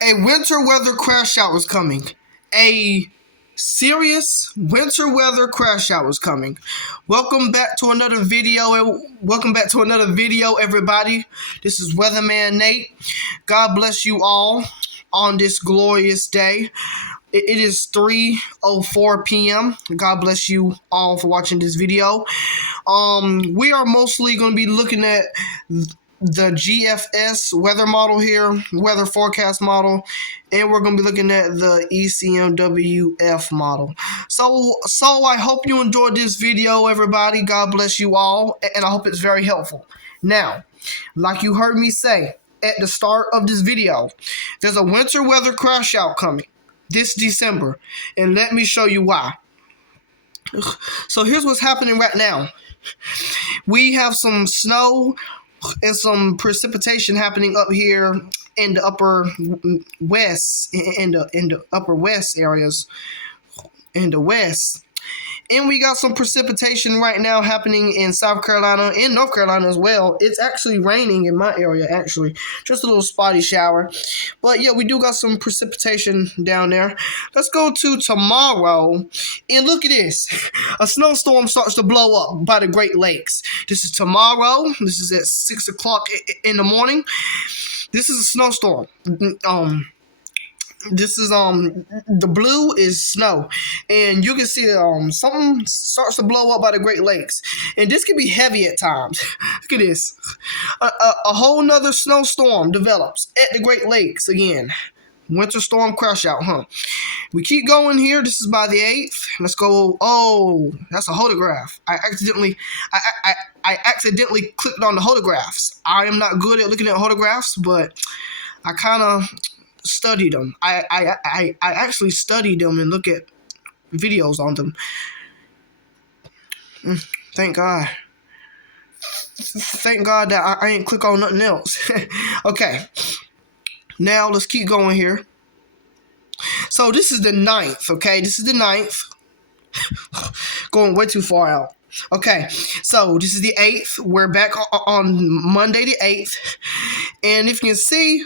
A winter weather crash shower is coming. A serious winter weather crash shower is coming. Welcome back to another video. Everybody. This is Weatherman Nate. God bless you all on this glorious day. It is 3:04 p.m. God bless you all for watching this video. We are mostly going to be looking at the GFS weather model here, weather forecast model, and we're going to be looking at the ECMWF model. So I hope you enjoyed this video, everybody. God bless you all, and I hope it's very helpful. Now, like you heard me say at the start of this video, there's a winter weather crash out coming this December, and let me show you why. So here's what's happening right now. We have some snow and some precipitation happening up here in the upper west, in the upper west areas, in the west. And we got some precipitation right now happening in South Carolina and North Carolina as well. It's actually raining in my area, actually. Just a little spotty shower. But yeah, we do got some precipitation down there. Let's go to tomorrow. And look at this. A snowstorm starts to blow up by the Great Lakes. This is tomorrow. This is at 6 o'clock in the morning. This is a snowstorm. This is the blue is snow, and you can see something starts to blow up by the Great Lakes, and this can be heavy at times. Look at this, a whole nother snowstorm develops at the Great Lakes again. Winter storm crash out, huh? We keep going here. This is by the 8th. Let's go. Oh, that's a hodograph. I accidentally clicked on the hodographs. I am not good at looking at hodographs, but I kind of studied them. I actually studied them and look at videos on them. Thank God. Thank God that I ain't click on nothing else. Okay. Now let's keep going here. So this is the 9th, okay? This is the 9th. Going way too far out. Okay, so this is the 8th. We're back on Monday the 8th. And if you can see,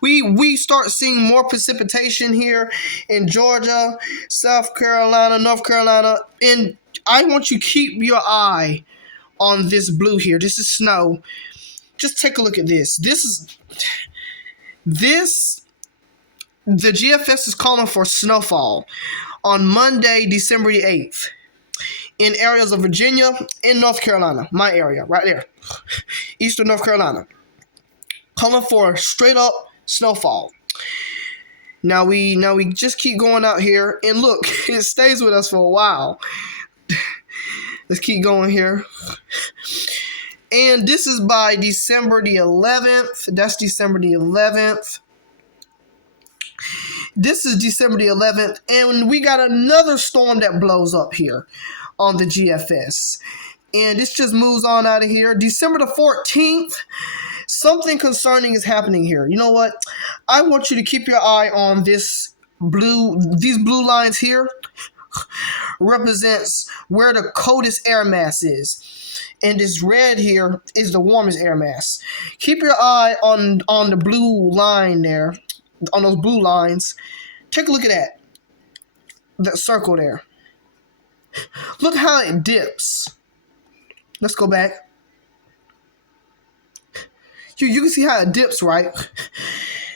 we start seeing more precipitation here in Georgia, South Carolina, North Carolina. And I want you to keep your eye on this blue here. This is snow. Just take a look at this. The GFS is calling for snowfall on Monday, December the 8th. In areas of Virginia and North Carolina, my area, right there, Eastern North Carolina, calling for straight up snowfall. Now we just keep going out here, and look, it stays with us for a while. Let's keep going here. And this is by December the 11th. That's December the 11th. This is December the 11th, and we got another storm that blows up here on the GFS. And this just moves on out of here. December the 14th, something concerning is happening here. You know what? I want you to keep your eye on these blue lines here. Represents where the coldest air mass is. And this red here is the warmest air mass. Keep your eye on the blue line there, on those blue lines. Take a look at that circle there. Look how it dips. Let's go back. You can see how it dips, right?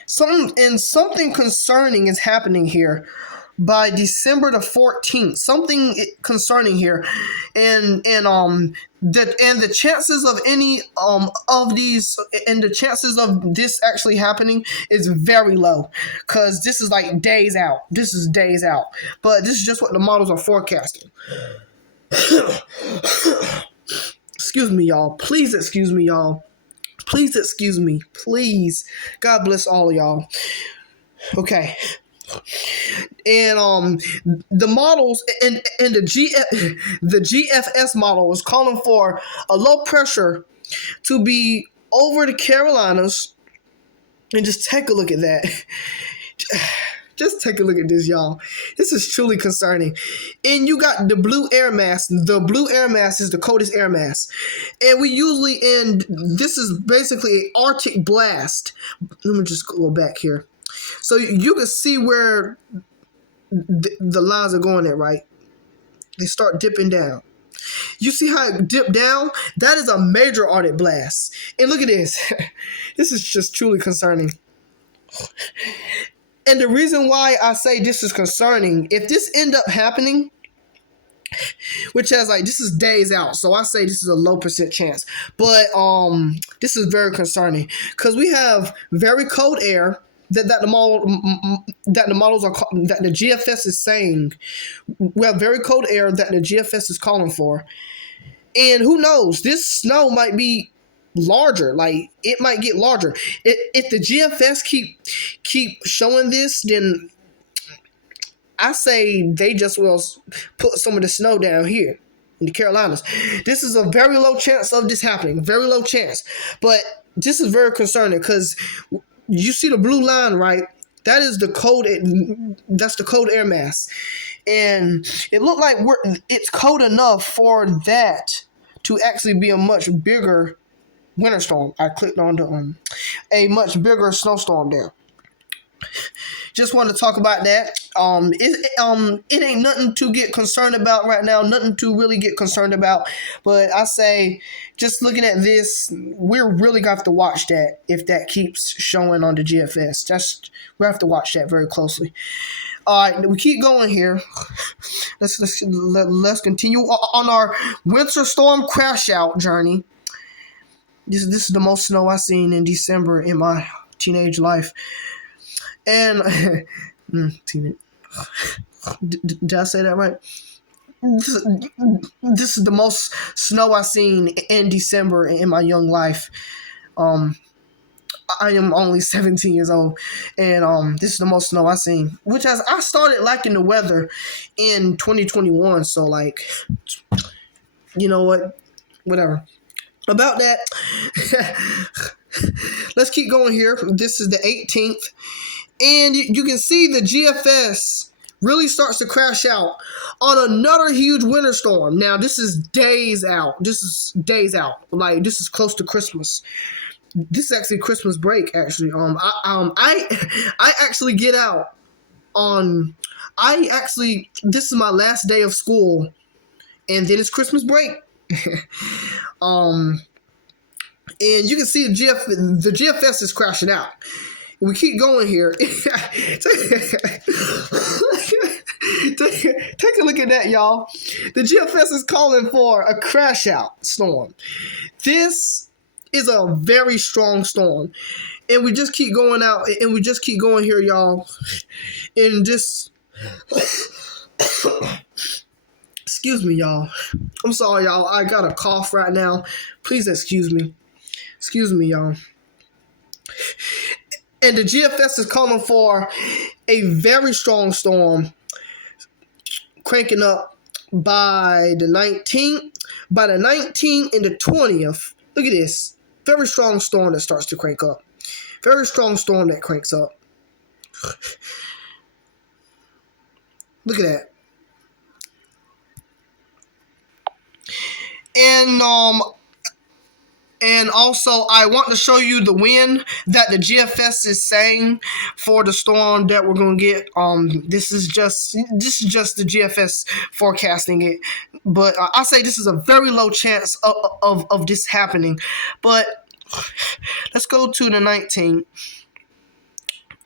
Something concerning is happening here by December the 14th. Something concerning here, and the chances of any of these, and the chances of this actually happening is very low, because this is like days out. This is days out, but this is just what the models are forecasting. Excuse me, y'all. Please excuse me, y'all. Please excuse me. Please. God bless all of y'all. Okay. And the models and the GFS model is calling for a low pressure to be over the Carolinas. And just take a look at that. Just take a look at this, y'all. This is truly concerning. And you got the blue air mass. The blue air mass is the coldest air mass. And we usually this is basically an Arctic blast. Let me just go back here. So you can see where the lines are going at, right? They start dipping down. You see how it dipped down? That is a major audit blast. And look at this. This is just truly concerning. And the reason why I say this is concerning, if this end up happening, which has like this is days out, so I say this is a low percent chance. But this is very concerning because we have very cold air that the models are that the GFS is saying. We have very cold air that the GFS is calling for, and who knows, this snow might be larger. Like it might get larger if the GFS keep showing this. Then I say they just will put some of the snow down here in the Carolinas. This is a very low chance of this happening. Very low chance. But this is very concerning because you see the blue line, right? That is the cold. That's the cold air mass. And it looked like it's cold enough for that to actually be a much bigger winter storm. I clicked on a much bigger snowstorm there. Just want to talk about that. It ain't nothing to get concerned about right now. Nothing to really get concerned about. But I say, just looking at this, we're really gonna have to watch that if that keeps showing on the GFS. We have to watch that very closely. All right, we keep going here. Let's continue on our winter storm crash out journey. This is the most snow I've seen in December in my teenage life. And did I say that right? This is the most snow I've seen in December in my young life. I am only 17 years old, and this is the most snow I've seen. Which I started liking the weather in 2021. So like, you know what? Whatever. About that, let's keep going here. This is the 18th. And you can see the GFS really starts to crash out on another huge winter storm. Now, this is days out. Like, this is close to Christmas. This is actually Christmas break, actually. I actually get out on... This is my last day of school. And then it's Christmas break. And you can see the GFS is crashing out. We keep going here. Take a look at that, y'all. The GFS is calling for a crash out storm. This is a very strong storm. And we just keep going out, and we just keep going here, y'all. And just... Excuse me, y'all. I'm sorry, y'all. I got a cough right now. Please excuse me. Excuse me, y'all. And the GFS is calling for a very strong storm cranking up by the 19th. By the 19th and the 20th, look at this. Very strong storm that starts to crank up. Very strong storm that cranks up. Look at that. And also, I want to show you the wind that the GFS is saying for the storm that we're gonna get. This is just the GFS forecasting it, but I say this is a very low chance of this happening. But let's go to the 19th,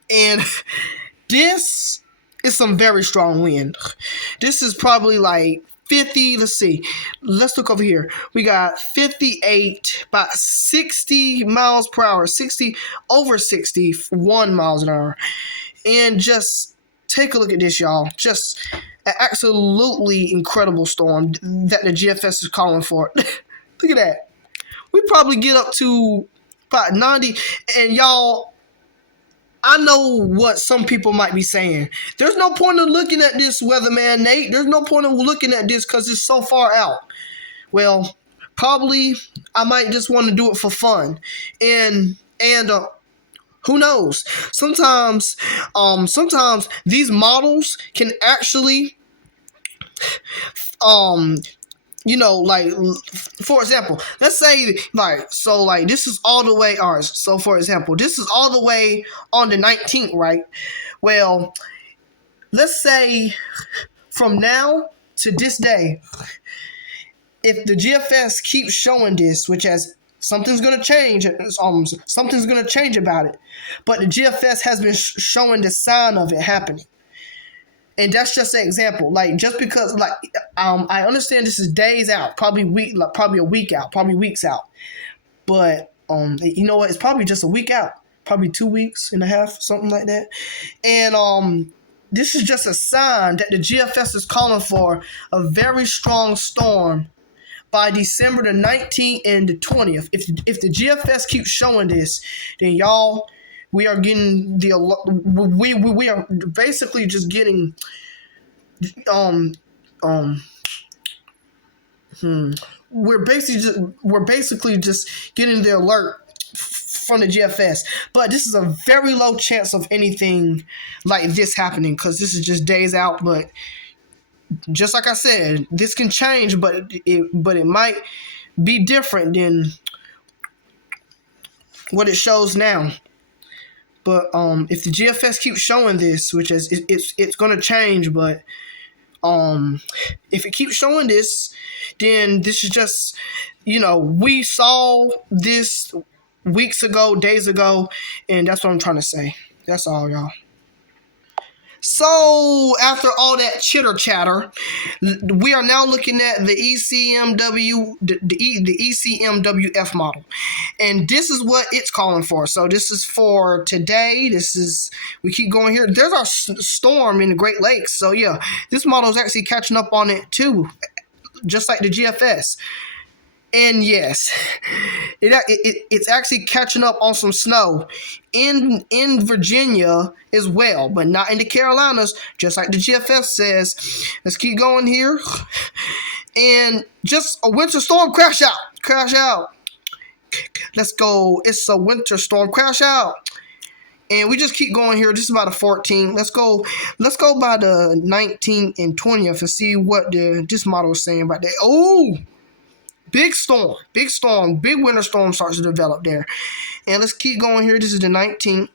and this is some very strong wind. This is probably like 50, let's see. Let's look over here. We got 58, about 60 miles per hour, over 61 miles an hour. And just take a look at this, y'all. Just an absolutely incredible storm that the GFS is calling for. Look at that. We probably get up to about 90. And y'all, I know what some people might be saying. There's no point in looking at this, weatherman Nate. There's no point in looking at this because it's so far out. Well, probably I might just want to do it for fun. And who knows? Sometimes these models can actually like, for example, let's say, like, this is all the way, all right, so for example, this is all the way on the 19th, right? Well, let's say from now to this day, if the GFS keeps showing this, which has something's going to change, something's going to change about it, but the GFS has been showing the sign of it happening. And that's just an example. Like, just because, like, I understand this is days out, probably a week out, probably weeks out. But you know what? It's probably just a week out, probably 2 weeks and a half, something like that. And this is just a sign that the GFS is calling for a very strong storm by December the 19th and the 20th. If the GFS keeps showing this, then y'all, we are getting we are basically just getting we're basically just getting the alert from the GFS. But this is a very low chance of anything like this happening, because this is just days out. But just like I said, this can change, but it might be different than what it shows now. But if the GFS keeps showing this, which is it's gonna change, but if it keeps showing this, then this is just, we saw this weeks ago, days ago, and that's what I'm trying to say. That's all, y'all. So after all that chitter chatter, we are now looking at the ECMWF model, and this is what it's calling for. So this is for today. We keep going here. There's our storm in the Great Lakes. So yeah, this model is actually catching up on it too, just like the GFS. And yes, it's actually catching up on some snow in Virginia as well, but not in the Carolinas, just like the GFS says. Let's keep going here. And just a winter storm, crash out. Let's go. It's a winter storm, crash out. And we just keep going here. This is about a 14. Let's go by the 19th and 20th and see what this model is saying about that. Oh! Big winter storm starts to develop there. And let's keep going here. This is the 19th.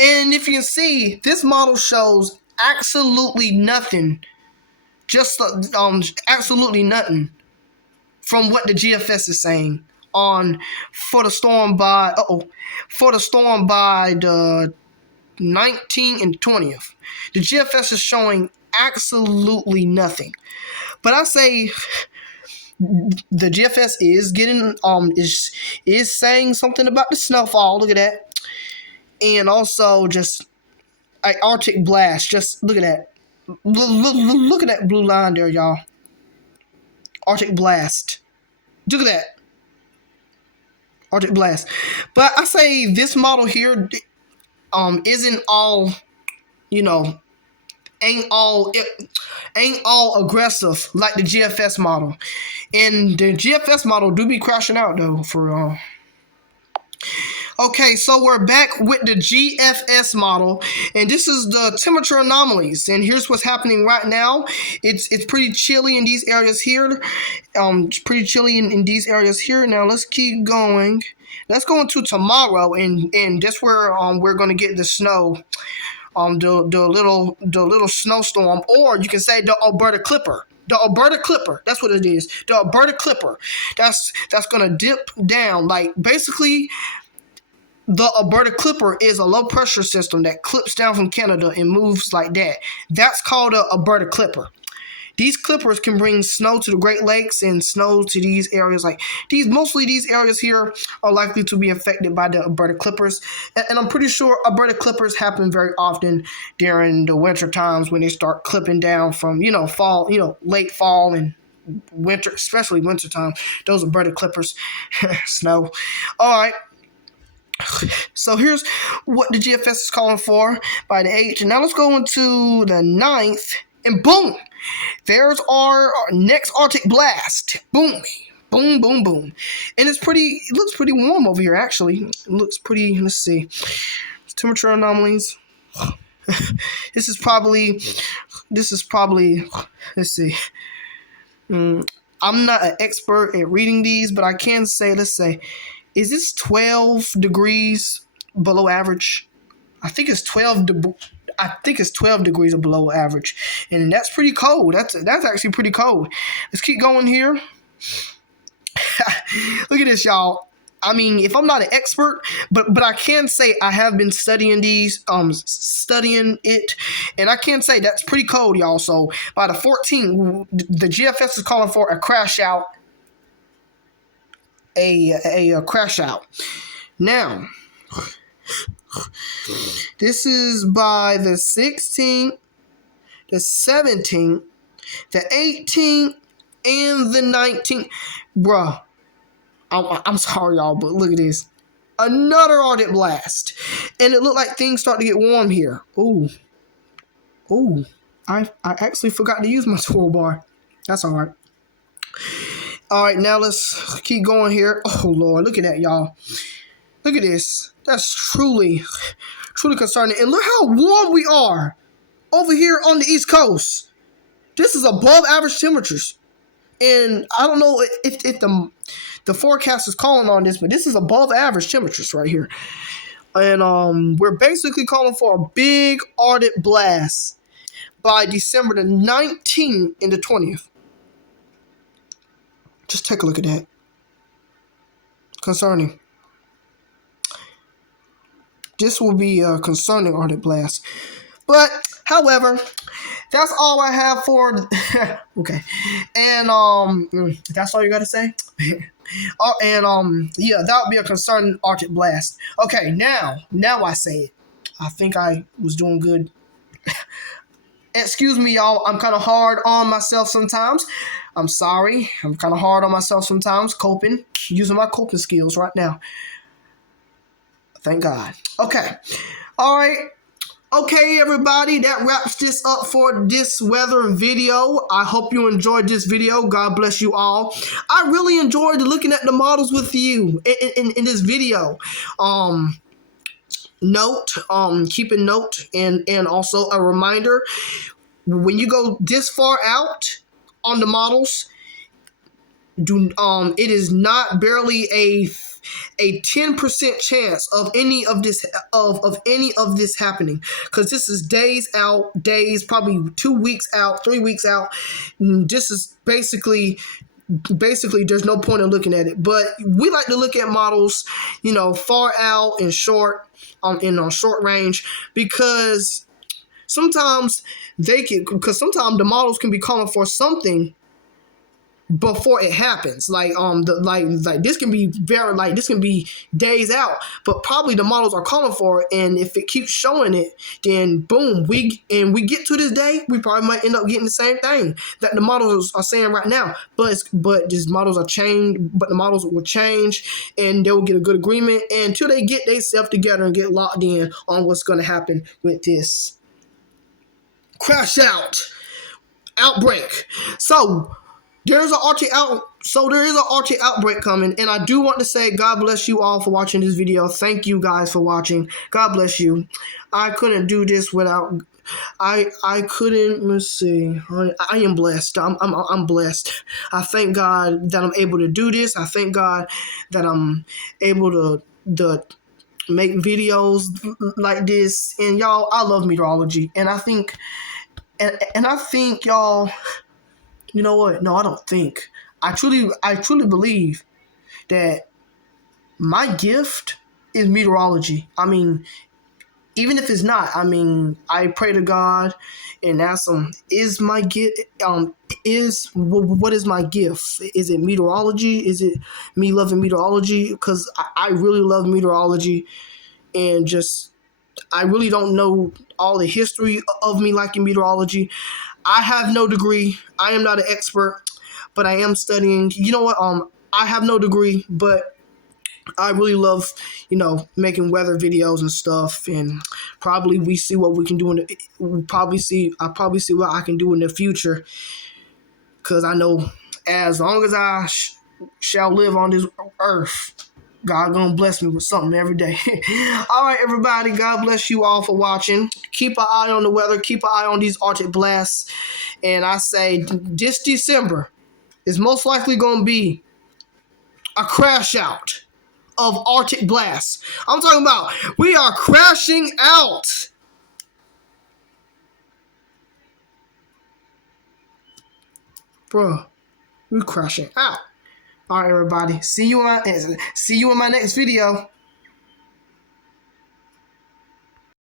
And if you can see, this model shows absolutely nothing. Just absolutely nothing from what the GFS is saying for the storm by the 19th and 20th. The GFS is showing absolutely nothing. But I say the GFS is getting is saying something about the snowfall. Look at that. And also just an Arctic blast. Just look at that. Look at that blue line there, y'all. Arctic blast. Look at that. Arctic blast. But I say this model here isn't all, ain't all aggressive like the GFS model. And the GFS model do be crashing out though for Okay, so we're back with the GFS model, and this is the temperature anomalies. And here's what's happening right now. It's pretty chilly in these areas here. Pretty chilly in these areas here. Now let's keep going. Let's go into tomorrow, and that's where we're gonna get the snow. The little snowstorm, or you can say the Alberta Clipper. The Alberta Clipper, that's what it is. The Alberta Clipper. That's gonna dip down. Like, basically, the Alberta Clipper is a low pressure system that clips down from Canada and moves like that. That's called a Alberta Clipper. These clippers can bring snow to the Great Lakes and snow to these areas. Mostly these areas here are likely to be affected by the Alberta Clippers. And I'm pretty sure Alberta Clippers happen very often during the winter times when they start clipping down from, fall, late fall and winter, especially winter time. Those Alberta Clippers, snow. All right. So here's what the GFS is calling for by the 8th. And now let's go into the 9th. And boom, there's our next Arctic blast. Boom, boom, boom, boom. And it looks pretty warm over here, actually. It looks pretty, let's see. Temperature anomalies. This is probably this is probably, let's see. I'm not an expert at reading these, but I can say, let's say, is this 12 degrees below average? I think it's 12 degrees below average, and that's pretty cold. That's actually pretty cold. Let's keep going here. Look at this, y'all. I mean, if I'm not an expert, but I can say I have been studying studying it, and I can say that's pretty cold, y'all. So by the 14th, the GFS is calling for a crash out, a crash out. Now, this is by the 16th, the 17th, the 18th, and the 19th, bruh. I'm sorry, y'all, but look at this. Another Arctic blast. And it looked like things start to get warm here. Ooh. I actually forgot to use my toolbar. That's all right. All right, now let's keep going here. Oh, Lord, look at that, y'all. Look at this. That's truly concerning. And look how warm we are over here on the East Coast. This is above average temperatures. And I don't know if the forecast is calling on this, but this is above average temperatures right here. And we're basically calling for a big Arctic blast by December the 19th and the 20th. Just take a look at that. Concerning. This will be a concerning Arctic blast. But, however, that's all I have for okay. And that's all you gotta say? Yeah, that would be a concerning Arctic blast. Okay, now I say it. I think I was doing good. Excuse me, y'all. I'm kind of hard on myself sometimes. I'm sorry. I'm kind of hard on myself sometimes. Using my coping skills right now. Thank God. Okay. All right. Okay, everybody, that wraps this up for this weather video. I hope you enjoyed this video. God bless you all. I really enjoyed looking at the models with you in this video. Keep a note and also a reminder, when you go this far out on the models, it is not barely a 10% chance of any of this happening, because this is days out, probably 2 weeks out, 3 weeks out. This is basically there's no point in looking at it. But we like to look at models, far out and short, in short range, because sometimes sometimes the models can be calling for something before it happens. Like this can be this can be days out, but probably the models are calling for it, and if it keeps showing it, then boom, we get to this day, we probably might end up getting the same thing that the models are saying right now. But these models are changed, but the models will change, and they will get a good agreement until they get themselves together and get locked in on what's going to happen with this crash outbreak. So there is an Arctic outbreak coming, and I do want to say God bless you all for watching this video. Thank you guys for watching. God bless you. I couldn't do this without. I couldn't. Let's see. I am blessed. I'm blessed. I thank God that I'm able to do this. I thank God that I'm able to make videos like this. And y'all, I love meteorology, and I think y'all. You know what? No, I don't think. I truly believe that my gift is meteorology. I mean, even if it's not, I pray to God and ask him, is my gift, what is my gift? Is it meteorology? Is it me loving meteorology? Because I really love meteorology, and I really don't know all the history of me liking meteorology. I have no degree. I am not an expert, but I am studying. You know what? I have no degree, but I really love, making weather videos and stuff. And probably we see what we can do I'll probably see what I can do in the future. Because I know as long as I shall live on this earth, God gonna bless me with something every day. All right, everybody. God bless you all for watching. Keep an eye on the weather. Keep an eye on these Arctic blasts. And I say this December is most likely gonna be a crash out of Arctic blasts. I'm talking about we are crashing out. Bruh, we're crashing out. All right, everybody. See you in my next video.